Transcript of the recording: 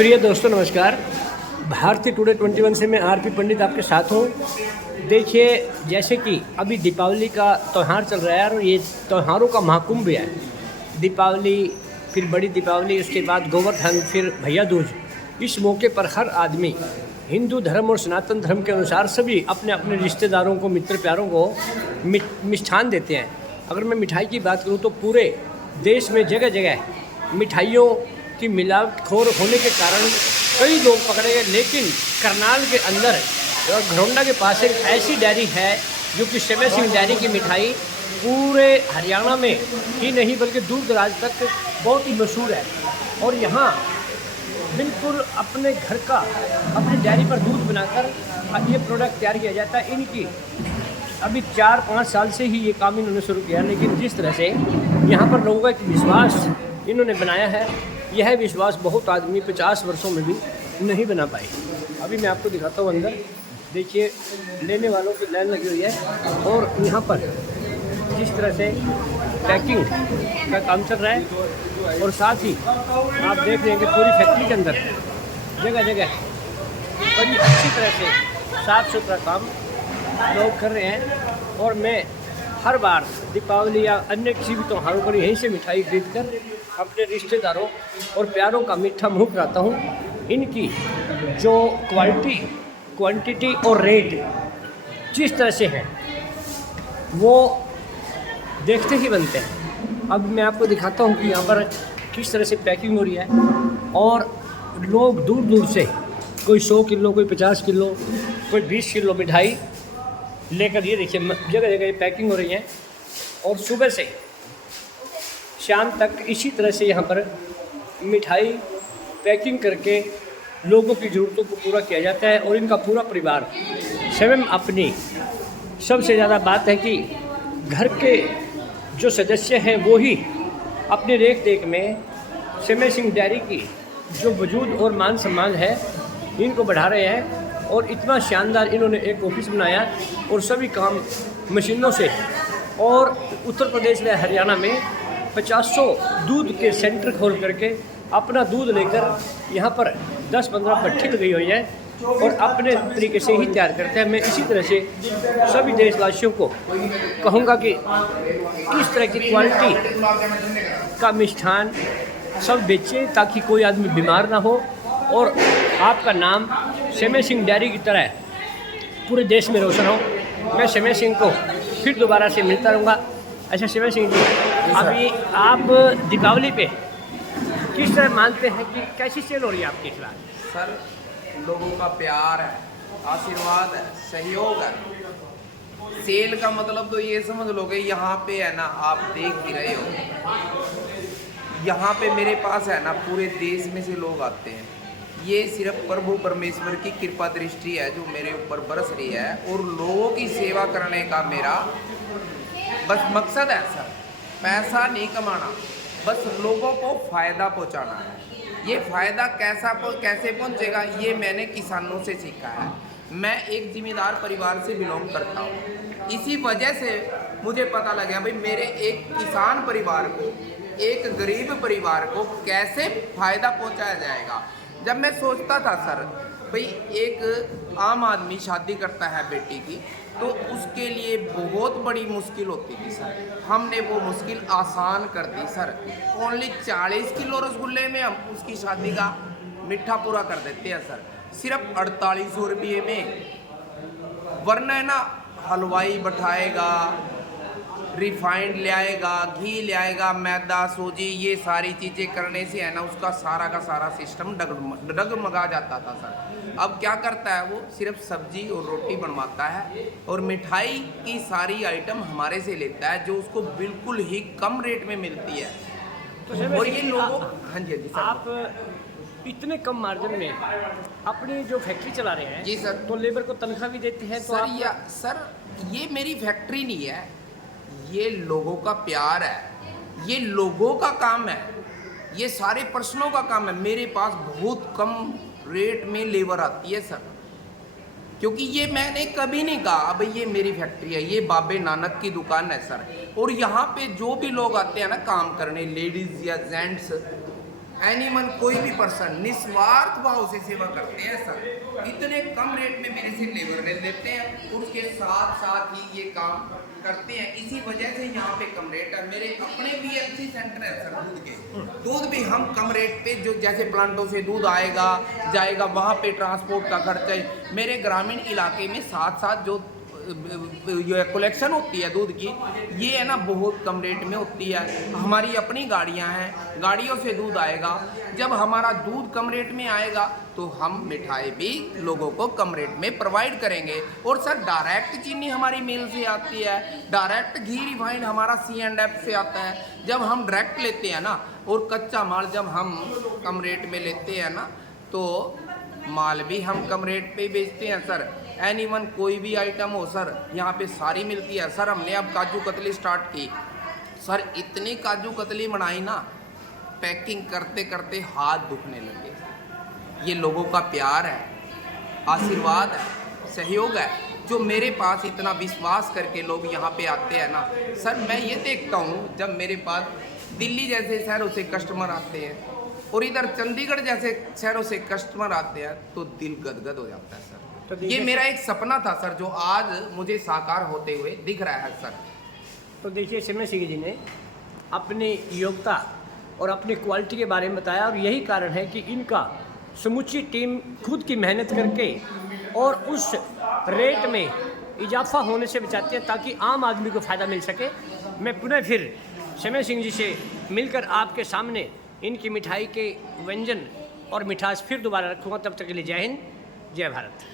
प्रिय दोस्तों नमस्कार। भारतीय टुडे 21 से मैं आरपी पंडित आपके साथ हूँ। देखिए, जैसे कि अभी दीपावली का त्यौहार चल रहा है और ये त्योहारों का महाकुंभ है। दीपावली, फिर बड़ी दीपावली, उसके बाद गोवर्धन, फिर भैया दूज। इस मौके पर हर आदमी हिंदू धर्म और सनातन धर्म के अनुसार सभी अपने अपने रिश्तेदारों को, मित्र प्यारों को मिष्ठान देते हैं। अगर मैं मिठाई की बात करूँ तो पूरे देश में जगह जगह मिठाइयों की मिलावटखोर होने के कारण कई लोग पकड़े गए। लेकिन करनाल के अंदर घरौंडा के पास एक ऐसी डेयरी है जो कि समय सिंह डेयरी की मिठाई पूरे हरियाणा में ही नहीं बल्कि दूर दराज तक बहुत ही मशहूर है। और यहाँ बिल्कुल अपने घर का, अपनी डेयरी पर दूध बनाकर अब ये प्रोडक्ट तैयार किया जाता है। इनकी अभी 4-5 साल से ही ये काम इन्होंने शुरू किया, लेकिन जिस तरह से यहाँ पर लोगों का एक विश्वास इन्होंने बनाया है, यह विश्वास बहुत आदमी 50 वर्षों में भी नहीं बना पाए। अभी मैं आपको दिखाता हूँ अंदर। देखिए, लेने वालों की लाइन लगी हुई है और यहाँ पर जिस तरह से पैकिंग का काम चल रहा है और साथ ही आप देख रहे हैं कि पूरी फैक्ट्री के अंदर जगह जगह बड़ी अच्छी तरह से साफ़ सुथरा काम लोग कर रहे हैं। और मैं हर बार दीपावली या अन्य किसी भी त्योहारों पर यहीं से मिठाई खरीद कर अपने रिश्तेदारों और प्यारों का मीठा मुँह कराता हूँ। इनकी जो क्वांटिटी और रेट जिस तरह से है वो देखते ही बनते हैं। अब मैं आपको दिखाता हूँ कि यहाँ पर किस तरह से पैकिंग हो रही है और लोग दूर दूर से, कोई 100 किलो, कोई 50 किलो, कोई 20 किलो मिठाई लेकर, ये देखिए जगह जगह ये पैकिंग हो रही है। और सुबह से शाम तक इसी तरह से यहाँ पर मिठाई पैकिंग करके लोगों की ज़रूरतों को पूरा किया जाता है। और इनका पूरा परिवार स्वयं अपनी, सबसे ज़्यादा बात है कि घर के जो सदस्य हैं वो ही अपने रेख देख में समय सिंह डेयरी की जो वजूद और मान सम्मान है इनको बढ़ा रहे हैं। और इतना शानदार इन्होंने एक ऑफिस बनाया और सभी काम मशीनों से, और उत्तर प्रदेश व हरियाणा में 50 दूध के सेंटर खोल करके अपना दूध लेकर यहाँ पर 10-15 भट्ठी लगी हुई है और अपने तरीके से ही तैयार करते हैं। मैं इसी तरह से सभी देशवासियों को कहूँगा कि इस तरह की क्वालिटी का मिष्ठान सब बेचें ताकि कोई आदमी बीमार ना हो और आपका नाम समय सिंह डेयरी की तरह पूरे देश में रोशन हो। मैं समय सिंह को फिर दोबारा से मिलता रहूँगा। अच्छा समय सिंह जी, अभी आप दीपावली पे किस तरह मानते हैं कि कैसी सेल हो रही है आपके खिलाफ? सर, लोगों का प्यार है, आशीर्वाद है, सहयोग है। सेल का मतलब तो ये समझ लो कि यहाँ पे है ना, आप देख ही रहे हो, यहाँ पे मेरे पास है ना पूरे देश में से लोग आते हैं। ये सिर्फ प्रभु परमेश्वर की कृपा दृष्टि है जो मेरे ऊपर बरस रही है और लोगों की सेवा करने का मेरा बस मकसद है सर। पैसा नहीं कमाना, बस लोगों को फ़ायदा पहुंचाना है। ये फ़ायदा कैसे पहुंचेगा, ये मैंने किसानों से सीखा है। मैं एक जिम्मेदार परिवार से बिलोंग करता हूँ, इसी वजह से मुझे पता लग गया भाई मेरे एक किसान परिवार को, एक गरीब परिवार को कैसे फ़ायदा पहुंचाया जाएगा। जब मैं सोचता था सर भाई एक आम आदमी शादी करता है बेटी की, तो उसके लिए बहुत बड़ी मुश्किल होती थी सर। हमने वो मुश्किल आसान कर दी सर। ओनली 40 किलो रसगुल्ले में हम उसकी शादी का मीठा पूरा कर देते हैं सर, सिर्फ 4800 रुपये में। वरना है ना, हलवाई बैठाएगा, रिफाइंड ले आएगा, घी ले आएगा, मैदा, सूजी, ये सारी चीज़ें करने से है ना उसका सारा का सारा सिस्टम डगमगा जाता था सर। अब क्या करता है वो, सिर्फ सब्जी और रोटी बनवाता है और मिठाई की सारी आइटम हमारे से लेता है जो उसको बिल्कुल ही कम रेट में मिलती है। तो और ये लोगों, हाँ जी सर, आप इतने कम मार्जिन में अपनी जो फैक्ट्री चला रहे हैं जी सर, तो लेबर को तनख्वाह भी देते हैं तो सर ये मेरी फैक्ट्री नहीं है, ये लोगों का प्यार है, ये लोगों का काम है, ये सारे पर्सनों का काम है। मेरे पास बहुत कम रेट में लेबर आती है सर, क्योंकि ये मैंने कभी नहीं कहा भाई ये मेरी फैक्ट्री है, ये बाबे नानक की दुकान है सर। और यहाँ पे जो भी लोग आते हैं ना काम करने, लेडीज़ या जेंट्स, एनिमल कोई भी पर्सन निस्वार्थ भाव से सेवा करते हैं सर। इतने कम रेट में मेरे से लेबर ले लेते हैं, उसके साथ साथ ही ये काम करते हैं। इसी वजह से यहाँ पे कम रेट है। मेरे अपने BMC सेंटर है सर दूध के, दूध भी हम कम रेट पे, जो जैसे प्लांटों से दूध आएगा जाएगा वहाँ पे ट्रांसपोर्ट का खर्चा, मेरे ग्रामीण इलाके में साथ साथ जो ये कलेक्शन होती है दूध की, ये है ना बहुत कम रेट में होती है। हमारी अपनी गाड़ियां हैं, गाड़ियों से दूध आएगा। जब हमारा दूध कम रेट में आएगा तो हम मिठाई भी लोगों को कम रेट में प्रोवाइड करेंगे। और सर डायरेक्ट चीनी हमारी मिल से आती है, डायरेक्ट घी रिफाइंड हमारा C&F से आता है। जब हम डायरेक्ट लेते हैं ना, और कच्चा माल जब हम कम रेट में लेते हैं ना, तो माल भी हम कम रेट पे बेचते हैं सर। एनीवन कोई भी आइटम हो सर, यहाँ पे सारी मिलती है सर। हमने अब काजू कतली स्टार्ट की सर, इतनी काजू कतली बनाई ना, पैकिंग करते करते हाथ दुखने लगे। ये लोगों का प्यार है, आशीर्वाद है, सहयोग है, जो मेरे पास इतना विश्वास करके लोग यहाँ पे आते हैं ना सर। मैं ये देखता हूँ जब मेरे पास दिल्ली जैसे शहरों से कस्टमर आते हैं और इधर चंडीगढ़ जैसे शहरों से कस्टमर आते हैं तो दिल गदगद हो जाता है सर। तो ये मेरा एक सपना था सर, जो आज मुझे साकार होते हुए दिख रहा है सर। तो देखिए सिमरन सिंह जी ने अपनी योग्यता और अपनी क्वालिटी के बारे में बताया, और यही कारण है कि इनका समूची टीम खुद की मेहनत करके और उस रेट में इजाफा होने से बचाती है ताकि आम आदमी को फ़ायदा मिल सके। मैं पुनः फिर सिमरन सिंह जी से मिलकर आपके सामने इनकी मिठाई के व्यंजन और मिठास फिर दोबारा रखूँगा। तब तक के लिए जय हिंद, जय भारत।